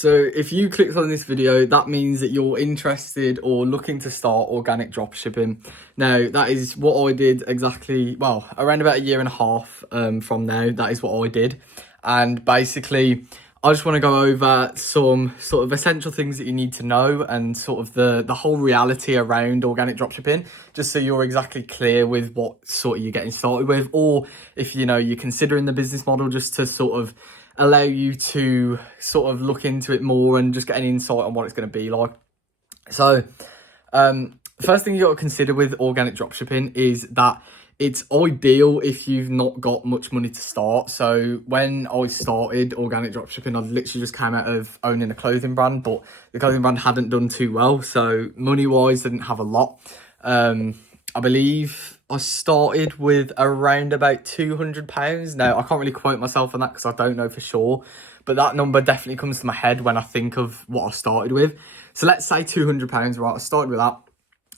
So if you clicked on this video, that means that you're interested or looking to start organic dropshipping. Now, that is what I did exactly, well, around about a year and a half from now. That is what I did. And basically, I just want to go over some sort of essential things that you need to know and sort of the whole reality around organic dropshipping, just so you're exactly clear with what sort of you're getting started with, or if, you know, you're considering the business model, just to sort of allow you to sort of look into it more and just get an insight on what it's going to be like. So first thing you got to consider with organic dropshipping is that it's ideal if you've not got much money to start. So when I started organic dropshipping, I literally just came out of owning a clothing brand, but the clothing brand hadn't done too well. So money wise, didn't have a lot. I believe I started with around about £200. Now, I can't really quote myself on that because I don't know for sure, but that number definitely comes to my head when I think of what I started with. So let's say £200, right? I started with that.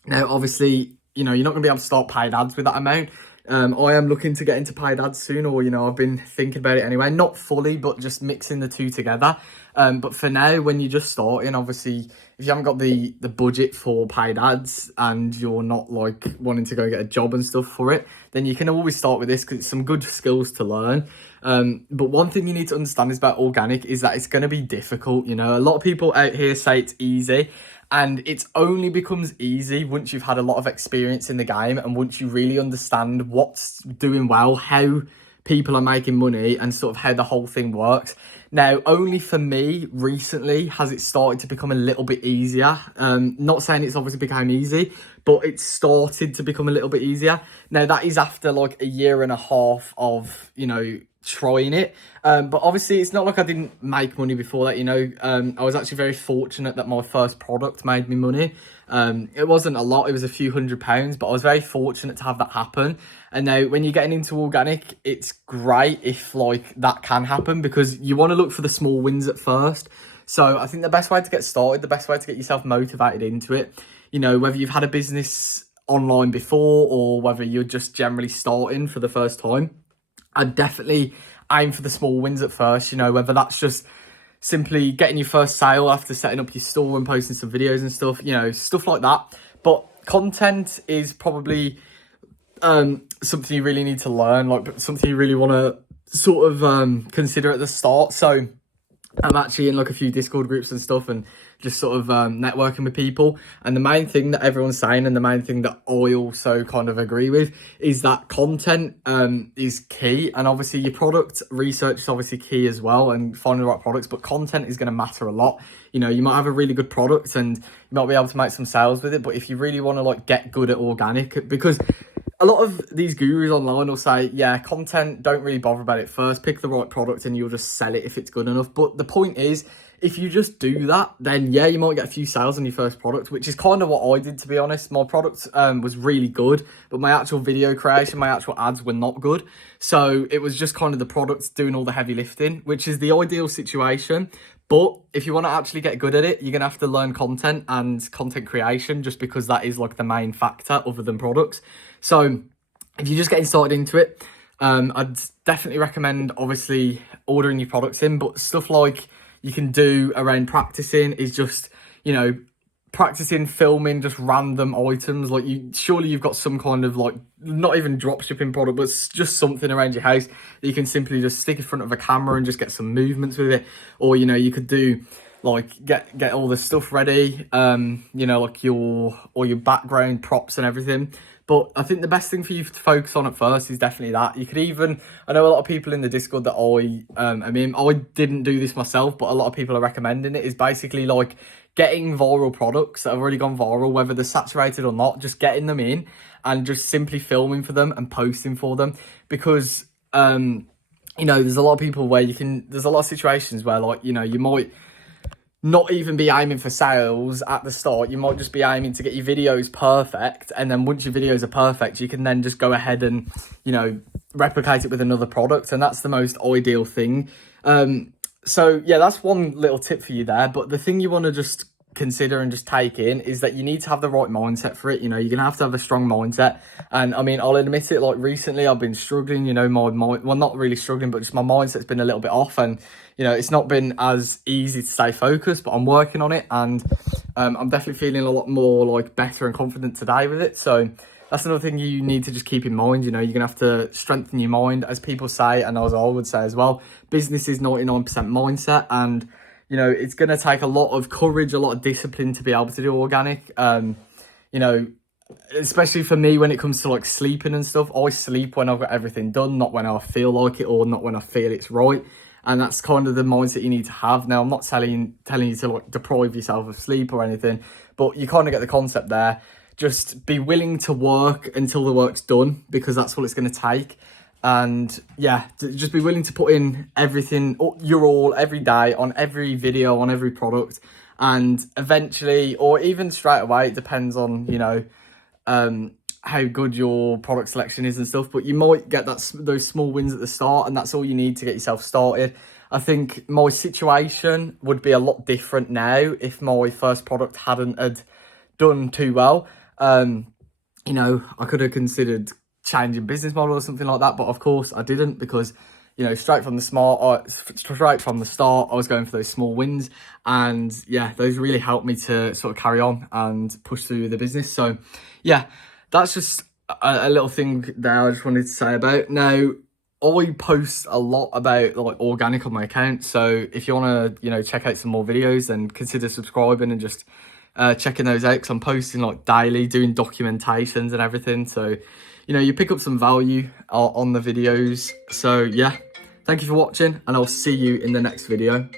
Now, obviously, you know, you're not going to be able to start paid ads with that amount. I am looking to get into paid ads soon, or, you know, I've been thinking about it anyway. Not fully, but just mixing the two together. But for now, when you're just starting, obviously, if you haven't got the budget for paid ads and you're not like wanting to go get a job and stuff for it, then you can always start with this because it's some good skills to learn. But one thing you need to understand is about organic is that it's going to be difficult. You know, a lot of people out here say it's easy, and it only becomes easy once you've had a lot of experience in the game and once you really understand what's doing well, how people are making money, and sort of how the whole thing works. Now, only for me recently has it started to become a little bit easier. Not saying it's obviously become easy, but it's started to become a little bit easier. Now, that is after like a year and a half of, you know, trying it. But obviously it's not like I didn't make money before that, you know. I was actually very fortunate that my first product made me money. It wasn't a lot, it was a few £100s, but I was very fortunate to have that happen. And now when you're getting into organic, it's great if like that can happen, because you want to look for the small wins at first. So I think the best way to get started, the best way to get yourself motivated into it, you know, whether you've had a business online before or whether you're just generally starting for the first time, I'd definitely aim for the small wins at first, you know, whether that's just simply getting your first sale after setting up your store and posting some videos and stuff, you know, stuff like that. But content is probably something you really need to learn, like something you really want to sort of consider at the start. So I'm actually in like a few Discord groups and stuff and just sort of networking with people. And the main thing that everyone's saying, and the main thing that I also kind of agree with, is that content is key. And obviously your product research is obviously key as well, and finding the right products, but content is going to matter a lot. You know, you might have a really good product and you might be able to make some sales with it, but if you really want to like get good at organic, because a lot of these gurus online will say, yeah, content, don't really bother about it first. Pick the right product and you'll just sell it if it's good enough. But the point is, if you just do that, then yeah, you might get a few sales on your first product, which is kind of what I did, to be honest. My product was really good, but my actual video creation, my actual ads were not good. So it was just kind of the product doing all the heavy lifting, which is the ideal situation. But if you want to actually get good at it, you're going to have to learn content and content creation, just because that is like the main factor other than products. So if you're just getting started into it, I'd definitely recommend obviously ordering your products in, but stuff like you can do around practicing is just, you know, practicing filming just random items. Like surely you've got some kind of like, not even drop shipping product, but just something around your house that you can simply just stick in front of a camera and just get some movements with it. Or, you know, you could do like get all the stuff ready, you know, like your background props and everything. But I think the best thing for you to focus on at first is definitely that. You could even, I know a lot of people in the Discord that I mean, I didn't do this myself, but a lot of people are recommending it, is basically like getting viral products that have already gone viral, whether they're saturated or not, just getting them in and just simply filming for them and posting for them. Because, you know, there's a lot of people where there's a lot of situations where, like, you know, you might not even be aiming for sales at the start. You might just be aiming to get your videos perfect, and then once your videos are perfect, you can then just go ahead and, you know, replicate it with another product, and that's the most ideal thing. So yeah, that's one little tip for you there. But the thing you want to just consider and just take in is that you need to have the right mindset for it. You know, you're gonna have to have a strong mindset. And I mean, I'll admit it, like recently I've been struggling, you know, my mind, well, not really struggling, but just my mindset's been a little bit off, and you know, it's not been as easy to stay focused, but I'm working on it, and I'm definitely feeling a lot more like better and confident today with it. So that's another thing you need to just keep in mind. You know, you're gonna have to strengthen your mind, as people say, and as I would say as well, business is 99% mindset. And you know, it's going to take a lot of courage, a lot of discipline to be able to do organic. You know, especially for me when it comes to like sleeping and stuff, I sleep when I've got everything done, not when I feel like it or not when I feel it's right. And that's kind of the mindset you need to have. Now, I'm not telling you to like deprive yourself of sleep or anything, but you kind of get the concept there. Just be willing to work until the work's done, because that's what it's going to take. And yeah, just be willing to put in everything, your all, every day, on every video, on every product. And eventually, or even straight away, it depends on, you know, how good your product selection is and stuff, but you might get those small wins at the start, and that's all you need to get yourself started. I think my situation would be a lot different now if my first product hadn't had done too well. You know, I could have considered changing business model or something like that, but of course I didn't, because you know, straight from the start I was going for those small wins, and yeah, those really helped me to sort of carry on and push through the business. So yeah, that's just a little thing there I just wanted to say about. Now, I post a lot about like organic on my account, so if you want to, you know, check out some more videos, then consider subscribing and just checking those out, because I'm posting like daily, doing documentations and everything. So you know, you pick up some value on the videos. So yeah, thank you for watching, and I'll see you in the next video.